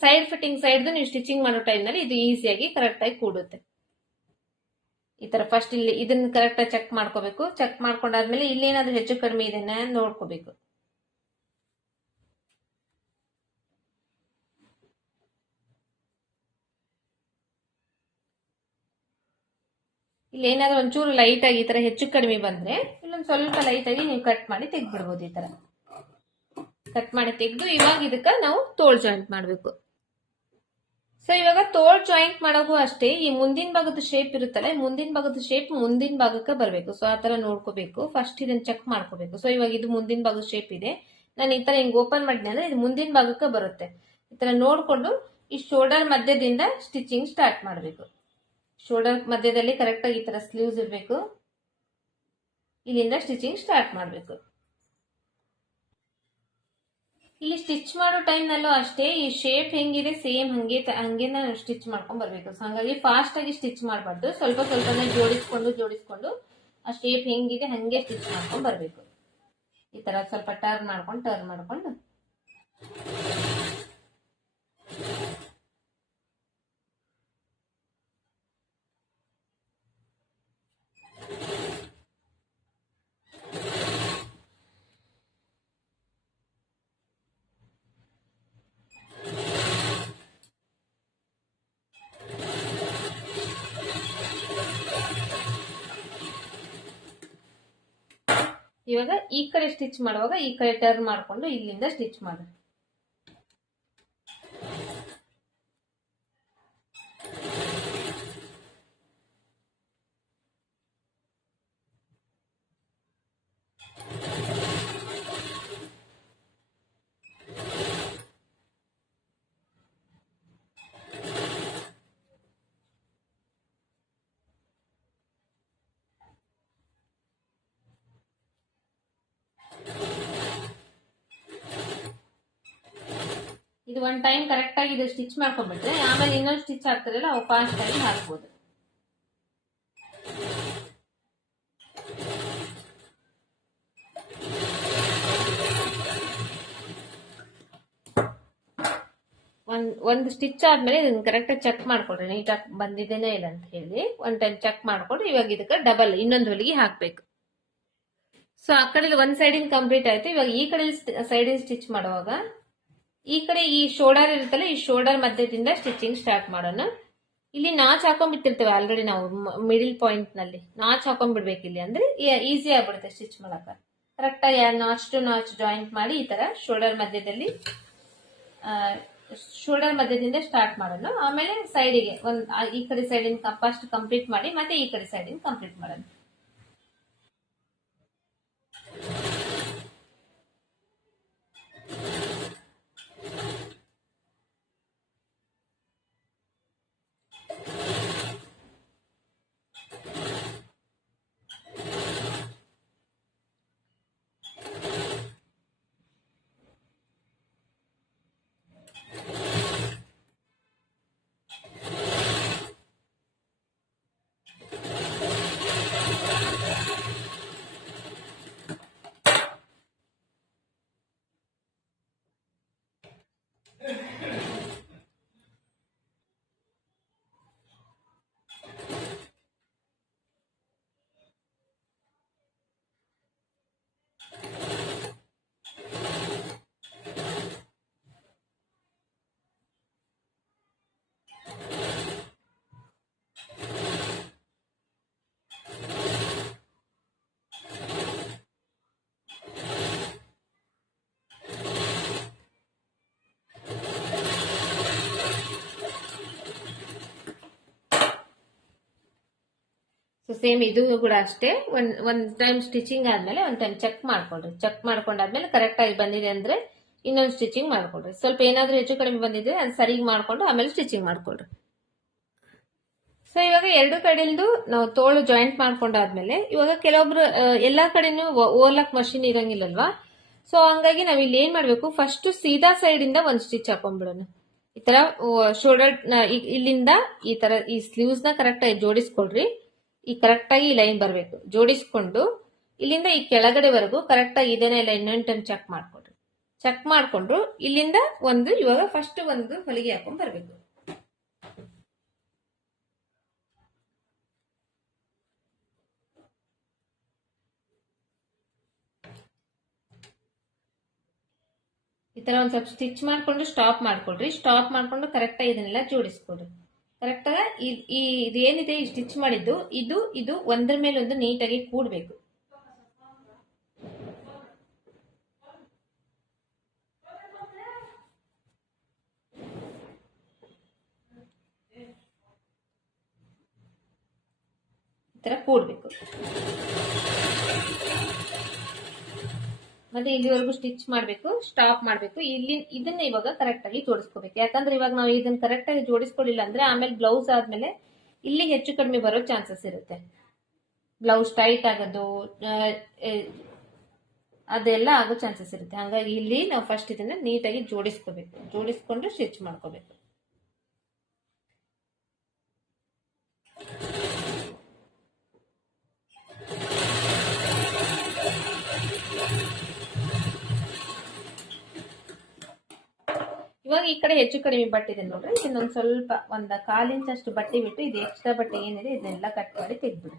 ಸೈಡ್ ಫಿಟ್ಟಿಂಗ್ ಸೈಡ್ ನೀವು ಸ್ಟಿಚಿಂಗ್ ಮಾಡೋ ಟೈಮ್ ನಲ್ಲಿ ಇದು ಈಸಿಯಾಗಿ ಕರೆಕ್ಟ್ ಆಗಿ ಕೂಡುತ್ತೆ. ಈ ತರ ಫಸ್ಟ್ ಇಲ್ಲಿ ಇದನ್ನ ಕರೆಕ್ಟ್ ಆಗಿ ಚೆಕ್ ಮಾಡ್ಕೋಬೇಕು. ಚೆಕ್ ಮಾಡ್ಕೊಂಡಾದ್ಮೇಲೆ ಇಲ್ಲೇನಾದ್ರೂ ಹೆಚ್ಚು ಕಡಿಮೆ ಇದನ್ನ ನೋಡ್ಕೋಬೇಕು. ಇಲ್ಲಿ ಏನಾದ್ರೂ ಒಂಚೂರು ಲೈಟ್ ಆಗಿ ಈ ತರ ಹೆಚ್ಚು ಕಡಿಮೆ ಬಂದ್ರೆ ಇಲ್ಲೊಂದು ಸ್ವಲ್ಪ ಲೈಟ್ ಆಗಿ ನೀವು ಕಟ್ ಮಾಡಿ ತೆಗ್ದ್ಬಿಡ್ಬೋದು. ಈ ತರ ಕಟ್ ಮಾಡಿ ತೆಗೆದು ಇವಾಗ ಇದಕ್ಕ ನಾವು ತೋಳ್ ಜಾಯಿಂಟ್ ಮಾಡ್ಬೇಕು. ಸೊ ಇವಾಗ ತೋಳ್ ಜಾಯಿಂಟ್ ಮಾಡೋಕು ಅಷ್ಟೇ, ಈ ಮುಂದಿನ ಭಾಗದ ಶೇಪ್ ಇರುತ್ತಲ್ಲ, ಮುಂದಿನ ಭಾಗದ ಶೇಪ್ ಮುಂದಿನ ಭಾಗಕ್ಕೆ ಬರಬೇಕು. ಸೊ ಆ ತರ ನೋಡ್ಕೋಬೇಕು. ಫಸ್ಟ್ ಇದನ್ನ ಚೆಕ್ ಮಾಡ್ಕೋಬೇಕು. ಸೊ ಇವಾಗ ಇದು ಮುಂದಿನ ಭಾಗದ ಶೇಪ್ ಇದೆ, ನಾನು ಈ ತರ ಹಿಂಗ್ ಓಪನ್ ಮಾಡಿದ್ನಿ ಅಂದ್ರೆ ಇದು ಮುಂದಿನ ಭಾಗಕ್ಕೆ ಬರುತ್ತೆ. ಈ ತರ ನೋಡ್ಕೊಂಡು ಈ ಶೋಲ್ಡರ್ ಮಧ್ಯದಿಂದ ಸ್ಟಿಚಿಂಗ್ ಸ್ಟಾರ್ಟ್ ಮಾಡಬೇಕು. ಶೋಲ್ಡರ್ ಮಧ್ಯದಲ್ಲಿ ಕರೆಕ್ಟ್ ಆಗಿ ಈ ತರ ಸ್ಲೀವ್ಸ್ ಇರಬೇಕು. ಇಲ್ಲಿಂದ ಸ್ಟಿಚಿಂಗ್ ಸ್ಟಾರ್ಟ್ ಮಾಡಬೇಕು. ಇಲ್ಲಿ ಸ್ಟಿಚ್ ಮಾಡೋ ಟೈಮ್ ನಲ್ಲೂ ಅಷ್ಟೇ ಈ ಶೇಪ್ ಹೆಂಗಿದೆ ಸೇಮ್ ಹಂಗೆ ನಾವು ಸ್ಟಿಚ್ ಮಾಡ್ಕೊಂಡ್ ಬರ್ಬೇಕು. ಸೊ ಹಂಗಾಗಿ ಫಾಸ್ಟ್ ಆಗಿ ಸ್ಟಿಚ್ ಮಾಡಬಾರ್ದು, ಸ್ವಲ್ಪ ಸ್ವಲ್ಪನೇ ಜೋಡಿಸ್ಕೊಂಡು ಆ ಶೇಪ್ ಹೆಂಗಿದೆ ಹಂಗೆ ಸ್ಟಿಚ್ ಮಾಡ್ಕೊಂಡ್ ಬರ್ಬೇಕು. ಈ ತರ ಸ್ವಲ್ಪ ಟರ್ನ್ ಮಾಡ್ಕೊಂಡು ಇವಾಗ ಈ ಕಡೆ ಸ್ಟಿಚ್ ಮಾಡುವಾಗ ಈ ಕಡೆ ಟರ್ನ್ ಮಾಡ್ಕೊಂಡು ಇಲ್ಲಿಂದ ಸ್ಟಿಚ್ ಮಾಡಿ. ಇದು ಒನ್ ಟೈಮ್ ಕರೆಕ್ಟ್ ಆಗಿ ಇದು ಸ್ಟಿಚ್ ಮಾಡ್ಕೊಂಡ್ಬಿಟ್ರೆ ಆಮೇಲೆ ಇನ್ನೊಂದು ಸ್ಟಿಚ್ ಹಾಕ್ತಿರಲ್ಲ ಅವು ಫಾಸ್ಟ್ ಆಗಿ ಹಾಕ್ಬೋದು. ಒಂದು ಸ್ಟಿಚ್ ಆದ್ಮೇಲೆ ಇದನ್ನ ಕರೆಕ್ಟಾಗಿ ಚೆಕ್ ಮಾಡ್ಕೊಡ್ರಿ, ನೀಟಾಗಿ ಬಂದಿದ್ದೇನೆ ಇಲ್ಲ ಅಂತ ಹೇಳಿ ಒಂದ್ ಟೈಮ್ ಚೆಕ್ ಮಾಡ್ಕೊಡ್ರಿ. ಇವಾಗ ಇದಕ್ಕೆ ಡಬಲ್ ಇನ್ನೊಂದು ಹೊಲಿಗೆ ಹಾಕ್ಬೇಕು. ಸೊ ಆ ಕಡೆ ಒಂದ್ ಸೈಡಿನ ಕಂಪ್ಲೀಟ್ ಆಯ್ತು. ಇವಾಗ ಈ ಕಡೆ ಸೈಡಿನ ಸ್ಟಿಚ್ ಮಾಡುವಾಗ ಈ ಕಡೆ ಈ ಶೋಲ್ಡರ್ ಇರುತ್ತಲ್ಲ, ಈ ಶೋಲ್ಡರ್ ಮಧ್ಯದಿಂದ ಸ್ಟಿಚಿಂಗ್ ಸ್ಟಾರ್ಟ್ ಮಾಡೋಣ. ಇಲ್ಲಿ ನಾಚ್ ಹಾಕೊಂಡ್ಬಿಟ್ಟಿರ್ತೇವೆ ಆಲ್ರೆಡಿ ನಾವು ಮಿಡಿಲ್ ಪಾಯಿಂಟ್ ನಲ್ಲಿ ನಾಚ್ ಹಾಕೊಂಡ್ಬಿಡ್ಬೇಕು ಇಲ್ಲಿ, ಅಂದ್ರೆ ಈಸಿ ಆಗ್ಬಿಡುತ್ತೆ ಸ್ಟಿಚ್ ಮಾಡಕ. ಕರೆಕ್ಟ್ ಆಗಿ ನಾಚ್ ಟು ನಾಚ್ ಜಾಯಿಂಟ್ ಮಾಡಿ ಈ ತರ ಶೋಲ್ಡರ್ ಮಧ್ಯದಿಂದ ಸ್ಟಾರ್ಟ್ ಮಾಡೋಣ. ಆಮೇಲೆ ಸೈಡಿಗೆ ಈ ಕಡೆ ಸೈಡಿನ ಫಸ್ಟ್ ಕಂಪ್ಲೀಟ್ ಮಾಡಿ ಮತ್ತೆ ಈ ಕಡೆ ಸೈಡಿನ ಕಂಪ್ಲೀಟ್ ಮಾಡೋಣ. ಸೊ ಸೇಮ್ ಇದು ಕೂಡ ಅಷ್ಟೇ, ಒಂದ್ ಟೈಮ್ ಸ್ಟಿಚಿಂಗ್ ಆದ್ಮೇಲೆ ಒಂದ್ ಟೈಮ್ ಚೆಕ್ ಮಾಡ್ಕೊಡ್ರಿ. ಚೆಕ್ ಮಾಡ್ಕೊಂಡಾದ್ಮೇಲೆ ಕರೆಕ್ಟ್ ಆಗಿ ಬಂದಿದೆ ಅಂದ್ರೆ ಇನ್ನೊಂದು ಸ್ಟಿಚಿಂಗ್ ಮಾಡ್ಕೊಡ್ರಿ. ಸ್ವಲ್ಪ ಏನಾದ್ರೂ ಹೆಚ್ಚು ಕಡಿಮೆ ಬಂದಿದ್ರೆ ಅದು ಸರಿಗೆ ಮಾಡ್ಕೊಂಡು ಆಮೇಲೆ ಸ್ಟಿಚಿಂಗ್ ಮಾಡ್ಕೊಡ್ರಿ. ಸೊ ಇವಾಗ ಎರಡು ಕಡೆಯಿಂದ ನಾವು ತೋಳು ಜಾಯಿಂಟ್ ಮಾಡ್ಕೊಂಡಾದ್ಮೇಲೆ ಇವಾಗ ಕೆಲವೊಬ್ರು ಎಲ್ಲಾ ಕಡೆನೂ ಓವರ್ಲಾಕ್ ಮಷಿನ್ ಇರಂಗಿಲ್ಲಲ್ವಾ. ಸೊ ಹಂಗಾಗಿ ನಾವ್ ಇಲ್ಲಿ ಏನ್ ಮಾಡ್ಬೇಕು, ಫಸ್ಟ್ ಸೀದಾ ಸೈಡ್ ಇಂದ ಒಂದ್ ಸ್ಟಿಚ್ ಹಾಕೊಂಡ್ಬಿಡೋಣ. ಈ ತರ ಶೋಲ್ಡರ್ ಇಲ್ಲಿಂದ ಈ ತರ ಈ ಸ್ಲೀವ್ಸ್ ನ ಕರೆಕ್ಟ್ ಆಗಿ ಜೋಡಿಸ್ಕೊಳ್ರಿ. ಈ ಕರೆಕ್ಟ್ ಆಗಿ ಲೈನ್ ಬರಬೇಕು. ಜೋಡಿಸ್ಕೊಂಡು ಇಲ್ಲಿಂದ ಈ ಕೆಳಗಡೆವರೆಗೂ ಕರೆಕ್ಟ್ ಆಗಿ ಇದೇನೆ ಇಲ್ಲ ಇನ್ನೊಂದು ಟೈಮ್ ಚೆಕ್ ಮಾಡ್ಕೊಡ್ರಿ. ಚೆಕ್ ಮಾಡ್ಕೊಂಡ್ರು ಇಲ್ಲಿಂದ ಇವಾಗ ಫಸ್ಟ್ ಒಂದು ಹೊಲಿಗೆ ಹಾಕೊಂಡ್ ಬರ್ಬೇಕು. ಈ ತರ ಒಂದ್ ಸ್ವಲ್ಪ ಸ್ಟಿಚ್ ಮಾಡ್ಕೊಂಡು ಸ್ಟಾಪ್ ಮಾಡ್ಕೊಡ್ರಿ. ಸ್ಟಾಪ್ ಮಾಡ್ಕೊಂಡು ಕರೆಕ್ಟ್ ಆಗಿ ಇದನ್ನೆಲ್ಲ ಜೋಡಿಸ್ಕೊಡ್ರಿ. ಕರೆಕ್ಟ್ ಆಗಿ ಇದೇನಿದೆ ಈ ಸ್ಟಿಚ್ ಮಾಡಿದ್ದು ಇದು ಒಂದ್ರ ಮೇಲೆ ಒಂದು ನೀಟಾಗಿ ಕೂಡ್ಬೇಕು. ಈ ತರ ಕೂಡ್ಬೇಕು. ಮತ್ತೆ ಇಲ್ಲಿವರೆಗೂ ಸ್ಟಿಚ್ ಮಾಡ್ಬೇಕು, ಸ್ಟಾಪ್ ಮಾಡ್ಬೇಕು. ಇದನ್ನ ಇವಾಗ ಕರೆಕ್ಟ್ ಆಗಿ ಜೋಡಿಸ್ಕೋಬೇಕು. ಯಾಕಂದ್ರೆ ಇವಾಗ ನಾವು ಇದನ್ನ ಕರೆಕ್ಟ್ ಆಗಿ ಜೋಡಿಸ್ಕೊಳ್ಳಿಲ್ಲ ಅಂದ್ರೆ ಆಮೇಲೆ ಬ್ಲೌಸ್ ಆದ್ಮೇಲೆ ಇಲ್ಲಿ ಹೆಚ್ಚು ಕಡಿಮೆ ಬರೋ ಚಾನ್ಸಸ್ ಇರುತ್ತೆ. ಬ್ಲೌಸ್ ಟೈಟ್ ಆಗೋದು ಅದೆಲ್ಲ ಆಗೋ ಚಾನ್ಸಸ್ ಇರುತ್ತೆ. ಹಾಗಾಗಿ ಇಲ್ಲಿ ನಾವು ಫಸ್ಟ್ ಇದನ್ನ ನೀಟಾಗಿ ಜೋಡಿಸ್ಕೋಬೇಕು. ಜೋಡಿಸ್ಕೊಂಡು ಸ್ಟಿಚ್ ಮಾಡ್ಕೋಬೇಕು. ಇವಾಗ ಈ ಕಡೆ ಹೆಚ್ಚು ಕಡಿಮೆ ಬಟ್ಟೆ ಇದೆ ನೋಡ್ರಿ, ಇದನ್ನೊಂದು ಸ್ವಲ್ಪ ಒಂದ್ 1/4 ಇಂಚ್ ಅಷ್ಟು ಬಟ್ಟೆ ಬಿಟ್ಟು ಇದು ಎಕ್ಸ್ಟ್ರಾ ಬಟ್ಟೆ ಏನಿದೆ ಇದನ್ನೆಲ್ಲ ಕಟ್ ಮಾಡಿ ತೆಗ್ದ್ಬಿಡಿ.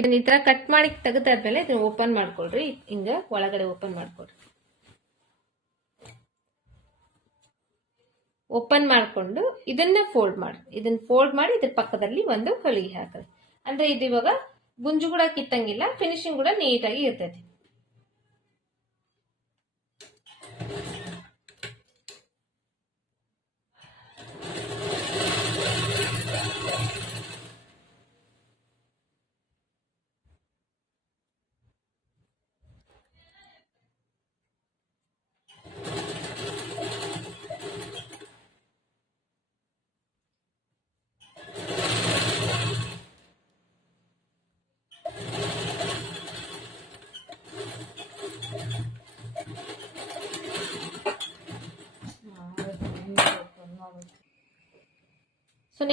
ಇದನ್ನ ಈ ತರ ಕಟ್ ಮಾಡಿ ತೆಗೆದಾದ್ಮೇಲೆ ಇದನ್ನ ಓಪನ್ ಮಾಡ್ಕೊಳ್ರಿ. ಹಿಂಗ ಒಳಗಡೆ ಓಪನ್ ಮಾಡ್ಕೊಳ್ರಿ. ಓಪನ್ ಮಾಡ್ಕೊಂಡು ಇದನ್ನ ಫೋಲ್ಡ್ ಮಾಡಿ ಇದ್ರ ಪಕ್ಕದಲ್ಲಿ ಒಂದು ಹೊಲಿಗೆ ಹಾಕ್ರಿ. ಅಂದ್ರೆ ಇದು ಇವಾಗ ಗುಂಜು ಕೂಡ ಕಿತ್ತಂಗಿಲ್ಲ, ಫಿನಿಶಿಂಗ್ ಕೂಡ ನೀಟಾಗಿ ಇರ್ತೈತಿ.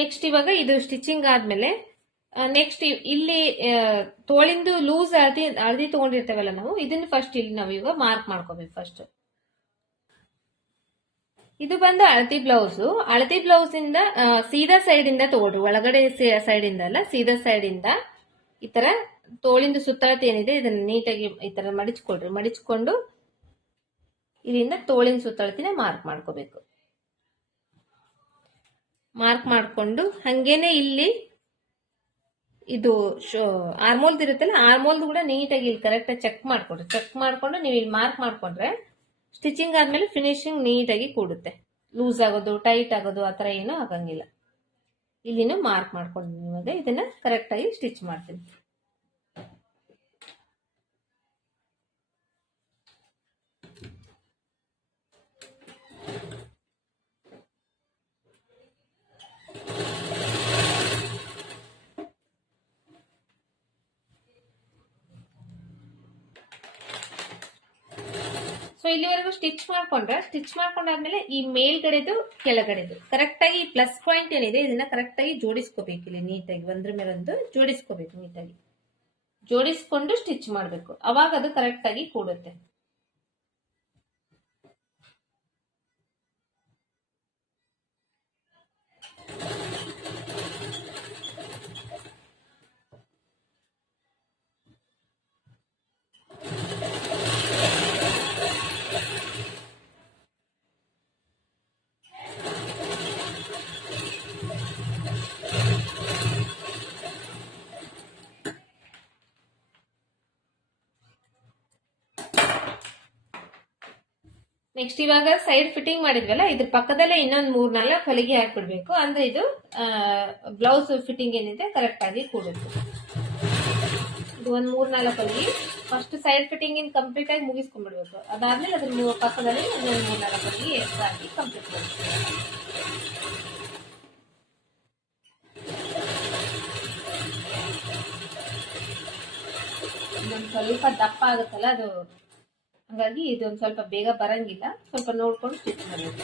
ನೆಕ್ಸ್ಟ್ ಇವಾಗ ಇದು ಸ್ಟಿಚಿಂಗ್ ಆದ್ಮೇಲೆ ನೆಕ್ಸ್ಟ್ ಇಲ್ಲಿ ತೋಳಿಂದು ಲೂಸ್ ಅಳದಿ ತಗೊಂಡಿರ್ತೇವಲ್ಲ ನಾವು ಇದನ್ನ ಫಸ್ಟ್ ಇಲ್ಲಿ ನಾವು ಈಗ ಮಾರ್ಕ್ ಮಾಡ್ಕೋಬೇಕು ಫಸ್ಟ್. ಇದು ಬಂದು ಅಳತಿ ಬ್ಲೌಸ್ ಇಂದ ಸೀದಾ ಸೈಡ್ ಇಂದ ತಗೊಳ್ರಿ, ಒಳಗಡೆ ಸೈಡ್ ಇಂದ ಅಲ್ಲ, ಸೀದಾ ಸೈಡ್ ಇಂದ ಈ ತರ ತೋಳಿಂದು ಸುತ್ತಳತೆ ಏನಿದೆ ಇದನ್ನ ನೀಟಾಗಿ ಈ ತರ ಮಡಿಚ್ಕೊಳ್ರಿ. ಮಡಿಚ್ಕೊಂಡು ಇದರಿಂದ ತೋಳಿನ ಸುತ್ತಳತಿನ ಮಾರ್ಕ್ ಮಾಡ್ಕೋಬೇಕು. ಮಾರ್ಕ್ ಮಾಡ್ಕೊಂಡು ಹಂಗೇನೆ ಇಲ್ಲಿ ಇದು ಆರ್ಮೋಲ್ದ್ ಇರುತ್ತಲ್ಲ, ಆರ್ಮೋಲ್ದ್ ಕೂಡ ನೀಟಾಗಿ ಇಲ್ಲಿ ಕರೆಕ್ಟ್ ಚೆಕ್ ಮಾಡ್ಕೊಡ್ರಿ. ಚೆಕ್ ಮಾಡ್ಕೊಂಡು ನೀವು ಇಲ್ಲಿ ಮಾರ್ಕ್ ಮಾಡ್ಕೊಂಡ್ರೆ ಸ್ಟಿಚಿಂಗ್ ಆದ್ಮೇಲೆ ಫಿನಿಶಿಂಗ್ ನೀಟಾಗಿ ಕೂಡುತ್ತೆ. ಲೂಸ್ ಆಗೋದು ಟೈಟ್ ಆಗೋದು ಆತರ ಏನು ಆಗಂಗಿಲ್ಲ. ಇಲ್ಲಿನೂ ಮಾರ್ಕ್ ಮಾಡ್ಕೊಂಡು ಇವಾಗ ಇದನ್ನ ಕರೆಕ್ಟ್ ಆಗಿ ಸ್ಟಿಚ್ ಮಾಡ್ತೀನಿ. ಸೊ ಇಲ್ಲಿವರೆಗೂ ಸ್ಟಿಚ್ ಮಾಡ್ಕೊಂಡಾದ್ಮೇಲೆ ಈ ಮೇಲ್ಗಡೆದು ಕೆಳಗಡೆದು ಕರೆಕ್ಟ್ ಆಗಿ ಪ್ಲಸ್ ಪಾಯಿಂಟ್ ಏನಿದೆ ಇದನ್ನ ಕರೆಕ್ಟ್ ಆಗಿ ಜೋಡಿಸ್ಕೋಬೇಕು. ಇಲ್ಲಿ ನೀಟಾಗಿ ಒಂದ್ರ ಮೇಲೆ ಒಂದು ಜೋಡಿಸ್ಕೋಬೇಕು. ನೀಟಾಗಿ ಜೋಡಿಸ್ಕೊಂಡು ಸ್ಟಿಚ್ ಮಾಡಬೇಕು. ಅವಾಗ ಅದು ಕರೆಕ್ಟ್ ಆಗಿ ಕೂಡುತ್ತೆ. ನೆಕ್ಸ್ಟ್ ಇವಾಗ ಸೈಡ್ ಫಿಟ್ಟಿಂಗ್ ಮಾಡಿದ್ವಲ್ಲ, ಇದ್ರ ಪಕ್ಕದಲ್ಲೇ ಇನ್ನೊಂದು 3-4 ಹೊಲಿಗೆ ಹಾಕ್ಬಿಡ್ಬೇಕು. ಅಂದ್ರೆ ಇದು ಬ್ಲೌಸ್ ಫಿಟ್ಟಿಂಗ್ ಏನಿದೆ ಕರೆಕ್ಟ್ ಆಗಿ ಕೂಡುತ್ತೆ. ಇದು ಒಂದು 3-4 ಹೊಲಿಗೆ ಫಸ್ಟ್ ಸೈಡ್ ಫಿಟ್ಟಿಂಗ್ ಇನ್ ಕಂಪ್ಲೀಟ್ ಆಗಿ ಮುಗಿಸ್ಕೊಂಡ್ಬಿಡ್ಬೇಕು. ಅದಾದ್ಮೇಲೆ ಅದ್ರ ಪಕ್ಕದಲ್ಲಿ ಇನ್ನೊಂದು 3-4 ಹೊಲಿಗೆ ಎಕ್ಸ್ಟ್ರಾ ಆಗಿ ಕಂಪ್ಲೀಟ್ ಮಾಡಬೇಕು. ಇನ್ನೊಂದು ಸ್ವಲ್ಪ ದಪ್ಪ ಆಗುತ್ತಲ್ಲ ಅದು, ಹಾಗಾಗಿ ಇದೊಂದು ಸ್ವಲ್ಪ ಬೇಗ ಬರಂಗಿಲ್ಲ. ಸ್ವಲ್ಪ ನೋಡ್ಕೊಂಡು ಸ್ಟಿಚ್ ಮಾಡಬೇಕು.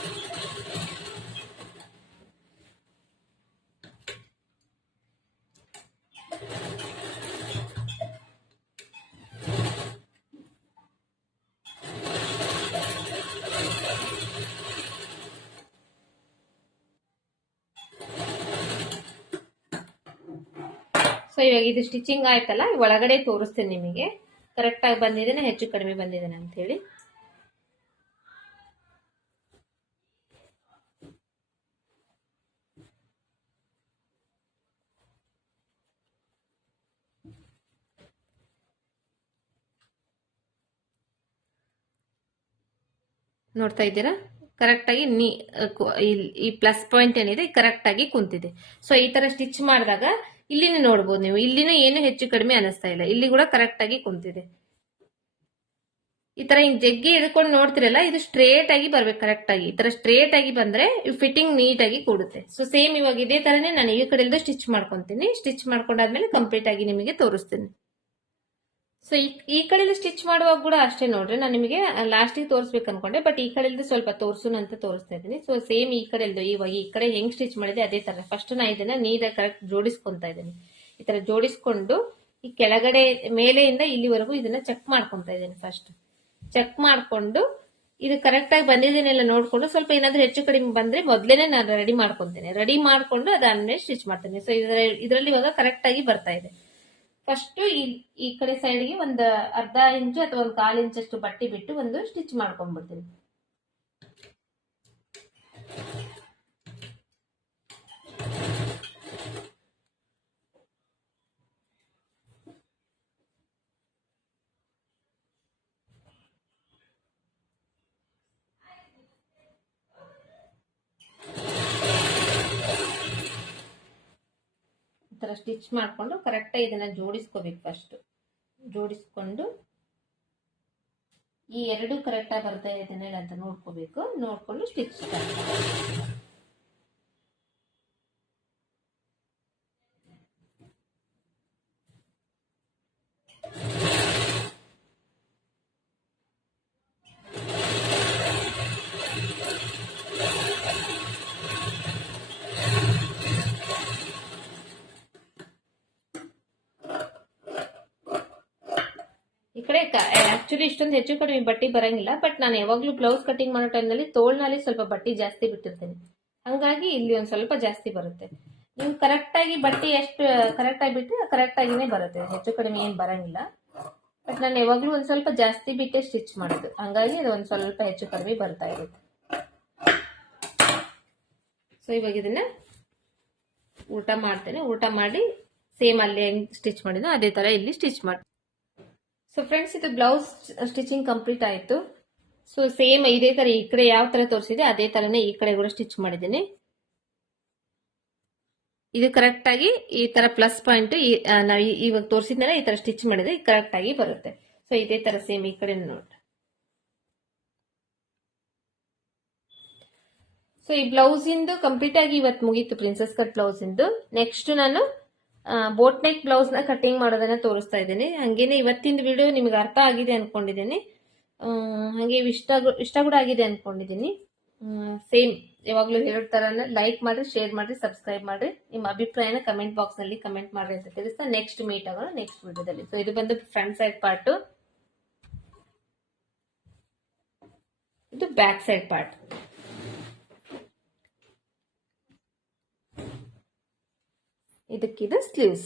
ಸೊ ಇವಾಗ ಇದು ಸ್ಟಿಚಿಂಗ್ ಆಯ್ತಲ್ಲ, ಒಳಗಡೆ ತೋರಿಸ್ತೇನೆ ನಿಮಗೆ ಕರೆಕ್ಟ್ ಆಗಿ ಬಂದಿದ್ದೇನೆ ಹೆಚ್ಚು ಕಡಿಮೆ ಬಂದಿದ್ದೇನೆ ಅಂತ ಹೇಳಿ. ನೋಡ್ತಾ ಇದ್ದೀರಾ ಕರೆಕ್ಟ್ ಆಗಿ ಈ ಪ್ಲಸ್ ಪಾಯಿಂಟ್ ಏನಿದೆ ಕರೆಕ್ಟ್ ಆಗಿ ಕುಂತಿದೆ. ಸೊ ಈ ತರ ಸ್ಟಿಚ್ ಮಾಡಿದಾಗ ಇಲ್ಲಿನ ನೋಡ್ಬೋದು ನೀವು, ಇಲ್ಲಿನ ಏನು ಹೆಚ್ಚು ಕಡಿಮೆ ಅನಿಸ್ತಾ ಇಲ್ಲ. ಇಲ್ಲಿ ಕೂಡ ಕರೆಕ್ಟ್ ಆಗಿ ಕುಂತಿದೆ. ಈ ತರ ಹಿಂಗ್ ಜಗ್ಗಿ ಹಿಡ್ಕೊಂಡು ನೋಡ್ತಿರಲ್ಲ, ಇದು ಸ್ಟ್ರೇಟ್ ಆಗಿ ಬರ್ಬೇಕು. ಕರೆಕ್ಟ್ ಆಗಿ ಈ ತರ ಸ್ಟ್ರೇಟ್ ಆಗಿ ಬಂದ್ರೆ ಫಿಟ್ಟಿಂಗ್ ನೀಟ್ ಆಗಿ ಕೂಡುತ್ತೆ. ಸೊ ಸೇಮ್ ಇವಾಗ ಇದೇ ತರನೇ ನಾನು ಈ ಕಡೆಯಿಂದ ಸ್ಟಿಚ್ ಮಾಡ್ಕೊಂತೀನಿ. ಸ್ಟಿಚ್ ಮಾಡ್ಕೊಂಡಾದ್ಮೇಲೆ ಕಂಪ್ಲೀಟ್ ಆಗಿ ನಿಮಗೆ ತೋರಿಸ್ತೀನಿ. ಸೊ ಈ ಕಡೆಯಲ್ಲಿ ಸ್ಟಿಚ್ ಮಾಡುವಾಗ ಕೂಡ ಅಷ್ಟೇ ನೋಡ್ರಿ, ನಾನು ನಿಮಗೆ ಲಾಸ್ಟಿಗೆ ತೋರಿಸ್ಬೇಕು ಅನ್ಕೊಂಡೆ, ಬಟ್ ಈ ಕಡೆಯಲ್ಲಿ ಸ್ವಲ್ಪ ತೋರ್ಸುನ ಅಂತ ತೋರಿಸ್ತಾ ಇದ್ದೀನಿ. ಸೊ ಸೇಮ್ ಈ ಕಡೆಯಲ್ದು ಇವಾಗ ಈ ಕಡೆ ಹೆಂಗ್ ಸ್ಟಿಚ್ ಮಾಡಿದೆ ಅದೇ ತರ ಫಸ್ಟ್ ನಾ ಇದನ್ನ ನೀಟಾಗಿ ಕರೆಕ್ಟ್ ಜೋಡಿಸ್ಕೊಂತಾ ಇದ್ದೀನಿ. ಈ ತರ ಜೋಡಿಸ್ಕೊಂಡು ಈ ಕೆಳಗಡೆ ಮೇಲೆಯಿಂದ ಇಲ್ಲಿವರೆಗೂ ಇದನ್ನ ಚೆಕ್ ಮಾಡ್ಕೊಂತಾ ಇದ್ದೀನಿ. ಫಸ್ಟ್ ಚೆಕ್ ಮಾಡ್ಕೊಂಡು ಇದು ಕರೆಕ್ಟ್ ಆಗಿ ಬಂದಿದ್ದೇನೆಲ್ಲ ನೋಡ್ಕೊಂಡು ಸ್ವಲ್ಪ ಏನಾದ್ರೂ ಹೆಚ್ಚು ಕಡಿಮೆ ಬಂದ್ರೆ ಮೊದ್ಲೇನೆ ನಾನು ರೆಡಿ ಮಾಡ್ಕೊಂತೇನೆ. ರೆಡಿ ಮಾಡ್ಕೊಂಡು ಅದಾದ್ಮೇಲೆ ಸ್ಟಿಚ್ ಮಾಡ್ತೇನೆ. ಸೊ ಇದರಲ್ಲಿ ಇವಾಗ ಕರೆಕ್ಟ್ ಆಗಿ ಬರ್ತಾ ಇದೆ. ಫಸ್ಟ್ ಈ ಕಡೆ ಸೈಡ್ಗೆ ಒಂದು ಅರ್ಧ ಇಂಚು ಅಥವಾ ಒಂದು 1/4 ಇಂಚಷ್ಟು ಬಟ್ಟೆ ಬಿಟ್ಟು ಒಂದು ಸ್ಟಿಚ್ ಮಾಡ್ಕೊಂಡ್ಬಿಡ್ತೀನಿ. ಈ ತರ ಸ್ಟಿಚ್ ಮಾಡ್ಕೊಂಡು ಕರೆಕ್ಟ್ ಆಗಿ ಇದನ್ನ ಜೋಡಿಸ್ಕೋಬೇಕು. ಫಸ್ಟ್ ಜೋಡಿಸ್ಕೊಂಡು ಈ ಎರಡು ಕರೆಕ್ಟ್ ಆಗಿ ಬರ್ತಾ ಇದೆ ಅಂತ ನೋಡ್ಕೋಬೇಕು. ನೋಡ್ಕೊಂಡು ಸ್ಟಿಚ್ ಕಡೆ ಆಕ್ಚುಲಿ ಇಷ್ಟೊಂದು ಹೆಚ್ಚು ಕಡಿಮೆ ಬಟ್ಟೆ ಬರಂಗಿಲ್ಲ, ಬಟ್ ನಾನು ಯಾವಾಗ್ಲೂ ಬ್ಲೌಸ್ ಕಟಿಂಗ್ ಮಾಡೋ ಟೈಮ್ನಲ್ಲಿ ತೋಳ್ನಲ್ಲಿ ಸ್ವಲ್ಪ ಬಟ್ಟೆ ಜಾಸ್ತಿ ಬಿಟ್ಟಿರ್ತೇನೆ, ಹಂಗಾಗಿ ಇಲ್ಲಿ ಒಂದ್ ಸ್ವಲ್ಪ ಜಾಸ್ತಿ ಬರುತ್ತೆ. ನೀವು ಕರೆಕ್ಟ್ ಆಗಿ ಬಟ್ಟೆ ಎಷ್ಟು ಕರೆಕ್ಟ್ ಆಗಿ ಬಿಟ್ಟರೆ ಕರೆಕ್ಟ್ ಆಗಿನೇ ಬರುತ್ತೆ, ಹೆಚ್ಚು ಕಡಿಮೆ ಏನ್ ಬರಂಗಿಲ್ಲ. ಬಟ್ ನಾನು ಯಾವಾಗ್ಲೂ ಒಂದ್ ಸ್ವಲ್ಪ ಜಾಸ್ತಿ ಬಿಟ್ಟೆ ಸ್ಟಿಚ್ ಮಾಡೋದು, ಹಂಗಾಗಿ ಅದು ಒಂದ್ ಸ್ವಲ್ಪ ಹೆಚ್ಚು ಕಡಿಮೆ ಬರ್ತಾ ಇರುತ್ತೆ. ಸೊ ಇವಾಗ ಇದನ್ನ ಊಟ ಮಾಡ್ತೇನೆ, ಊಟ ಮಾಡಿ ಸೇಮ್ ಅಲ್ಲಿ ಹೆಂಗ್ ಸ್ಟಿಚ್ ಮಾಡಿದ್ನೋ ಅದೇ ತರ ಇಲ್ಲಿ ಸ್ಟಿಚ್ ಮಾಡಿ. ಸೊ ಫ್ರೆಂಡ್ಸ್, ಇದು ಬ್ಲೌಸ್ ಸ್ಟಿಚಿಂಗ್ ಕಂಪ್ಲೀಟ್ ಆಯ್ತು. ಸೊ ಸೇಮ್ ಇದೇ ತರ ಈ ಕಡೆ ಯಾವ ತರ ತೋರಿಸಿದೆ ಅದೇ ತರನೇ ಈ ಕಡೆ ಕೂಡ ಸ್ಟಿಚ್ ಮಾಡಿದ್ದೀನಿ. ಇದು ಕರೆಕ್ಟ್ ಆಗಿ ಈ ತರ ಪ್ಲಸ್ ಪಾಯಿಂಟ್ ನಾವು ಇವಾಗ ತೋರಿಸಿದ್ಮೇಲೆ ಈ ತರ ಸ್ಟಿಚ್ ಮಾಡಿದ್ರೆ ಕರೆಕ್ಟ್ ಆಗಿ ಬರುತ್ತೆ. ಸೊ ಇದೇ ತರ ಸೇಮ್ ಈ ಕಡೆ ನೋಡಿ. ಸೊ ಈ ಬ್ಲೌಸ್ ಇಂದು ಕಂಪ್ಲೀಟ್ ಆಗಿ ಇವತ್ತು ಮುಗೀತು, ಪ್ರಿನ್ಸೆಸ್ ಕಟ್ ಬ್ಲೌಸ್ ಇಂದು. ನೆಕ್ಸ್ಟ್ ನಾನು ಬೋಟ್ ನೆಕ್ ಬ್ಲೌಸ್ ನ ಕಟಿಂಗ್ ಮಾಡೋದನ್ನ ತೋರಿಸ್ತಾ ಇದ್ದೀನಿ. ಹಂಗೇನೆ ಇವತ್ತಿನ ವಿಡಿಯೋ ನಿಮ್ಗೆ ಅರ್ಥ ಆಗಿದೆ ಅನ್ಕೊಂಡಿದ್ದೀನಿ, ಹಾಗೆ ಇಷ್ಟ ಕೂಡ ಆಗಿದೆ ಅನ್ಕೊಂಡಿದ್ದೀನಿ. ಸೇಮ್ ಯಾವಾಗ್ಲೂ ಹೇಳೋ ತರನ ಲೈಕ್ ಮಾಡಿ, ಶೇರ್ ಮಾಡಿ, ಸಬ್ಸ್ಕ್ರೈಬ್ ಮಾಡಿ, ನಿಮ್ಮ ಅಭಿಪ್ರಾಯನ ಕಮೆಂಟ್ ಬಾಕ್ಸ್ ನಲ್ಲಿ ಕಮೆಂಟ್ ಮಾಡಿ ಅಂತ ತಿಳಿಸ್ತಾ ನೆಕ್ಸ್ಟ್ ಮೀಟ್ ಆಗೋಣ ನೆಕ್ಸ್ಟ್ ವಿಡಿಯೋದಲ್ಲಿ. ಸೊ ಇದು ಬಂದು ಫ್ರಂಟ್ ಸೈಡ್ ಪಾರ್ಟ್, ಇದು ಬ್ಯಾಕ್ ಸೈಡ್ ಪಾರ್ಟ್. ಇದಕ್ಕಿದು ಸ್ಲೀವ್ಸ್.